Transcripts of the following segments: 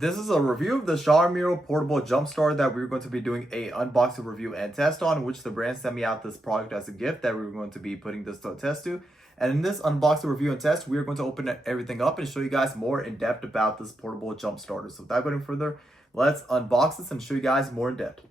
This is a review of the Sharmeal portable jump starter that we're going to be doing a unboxing review and test on, which the brand sent me out this product as a gift that we're going to be putting this to a test to. And in this unboxing review and test, we are going to open everything up and show you guys more in depth about this portable jump starter. So without going further, let's unbox this and show you guys more in depth.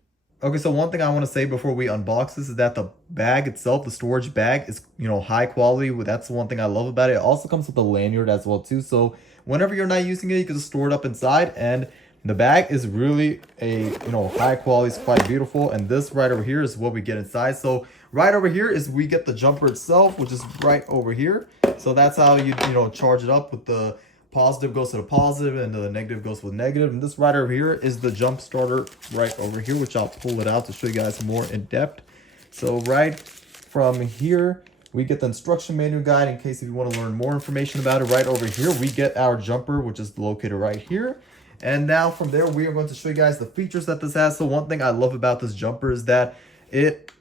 Okay, so one thing I want to say before we unbox this is that the bag itself, the storage bag, is, high quality. That's the one thing I love about it. It also comes with a lanyard as well too. So whenever you're not using it, you can just store it up inside. And the bag is really a, high quality. It's quite beautiful. And this right over here is what we get inside. So right over here is we get the jumper itself, which is right over here. So that's how you charge it up with the positive goes to the positive and the negative goes with negative. And this right over here is the jump starter right over here, which I'll pull it out to show you guys more in depth. So right from here, we get the instruction manual guide in case if you want to learn more information about it. Right over here, we get our jumper, which is located right here. And now from there, we are going to show you guys the features that this has. So one thing I love about this jumper is that it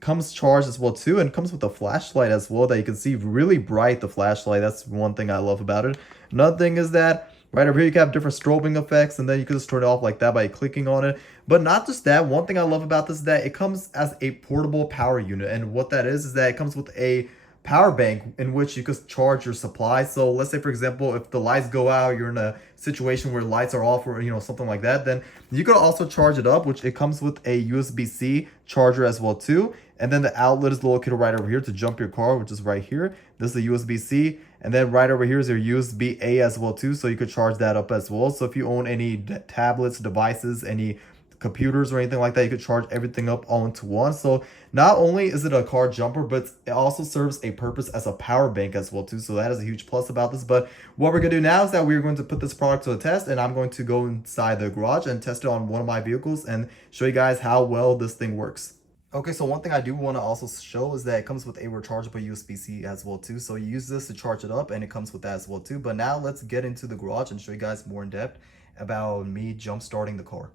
comes charged as well too, and comes with a flashlight as well that you can see really bright. The flashlight, that's one thing I love about it. Another thing is that right over here you can have different strobing effects, and then you can just turn it off like that by clicking on it. But not just that, one thing I love about this is that it comes as a portable power unit, and what that is that it comes with a power bank in which you could charge your supply. So let's say, for example, if the lights go out, you're in a situation where lights are off or something like that, then you could also charge it up, which it comes with a USB-C charger as well too. And then the outlet is located right over here to jump your car, which is right here. This is the USB-C. And then right over here is your USB-A as well too, so you could charge that up as well. So if you own any tablets, devices, any computers or anything like that, you could charge everything up all into one. So not only is it a car jumper, but it also serves a purpose as a power bank as well too. So that is a huge plus about this. But what we're gonna do now is that we're going to put this product to a test, and I'm going to go inside the garage and test it on one of my vehicles and show you guys how well this thing works. Okay, so one thing I do want to also show is that it comes with a rechargeable USB-C as well too. So you use this to charge it up, and it comes with that as well too. But now let's get into the garage and show you guys more in depth about me jump starting the car.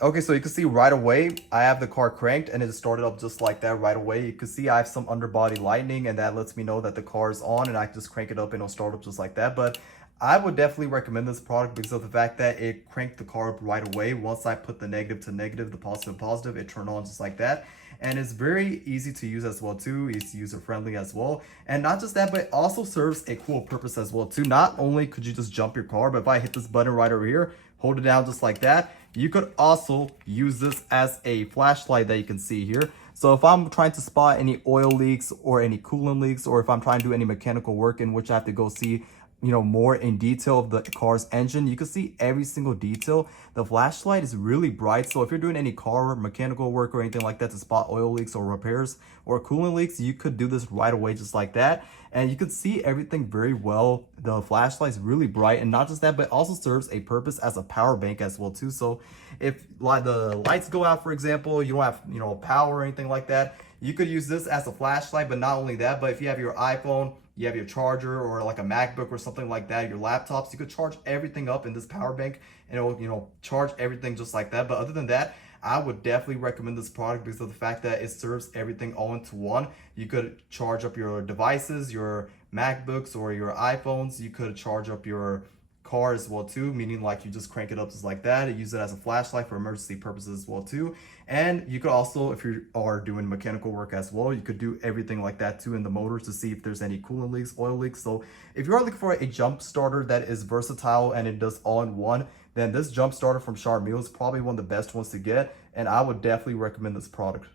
Okay, so you can see right away, I have the car cranked and it started up just like that right away. You can see I have some underbody lighting, and that lets me know that the car is on, and I can just crank it up and it'll start up just like that. But I would definitely recommend this product because of the fact that it cranked the car up right away. Once I put the negative to negative, the positive to positive, it turned on just like that. And it's very easy to use as well too. It's user friendly as well. And not just that, but it also serves a cool purpose as well too. Not only could you just jump your car, but if I hit this button right over here, hold it down just like that, you could also use this as a flashlight that you can see here. So if I'm trying to spot any oil leaks or any coolant leaks, or if I'm trying to do any mechanical work in which I have to go see more in detail of the car's engine, you can see every single detail. The flashlight is really bright, so if you're doing any car mechanical work or anything like that to spot oil leaks or repairs or coolant leaks, you could do this right away just like that, and you could see everything very well. The flashlight is really bright, and not just that, but it also serves a purpose as a power bank as well too. So if like the lights go out, for example, you don't have power or anything like that, you could use this as a flashlight. But not only that, but if you have your iPhone, you have your charger, or like a MacBook or something like that, your laptops, you could charge everything up in this power bank, and it will charge everything just like that. But other than that, I would definitely recommend this product because of the fact that it serves everything all into one. You could charge up your devices, your MacBooks or your iPhones. You could charge up your car as well too, meaning like you just crank it up just like that. Use it as a flashlight for emergency purposes as well too. And you could also, if you are doing mechanical work as well, you could do everything like that too in the motors to see if there's any coolant leaks, oil leaks. So if you are looking for a jump starter that is versatile and it does all in one, then this jump starter from Sharmeal is probably one of the best ones to get, and I would definitely recommend this product.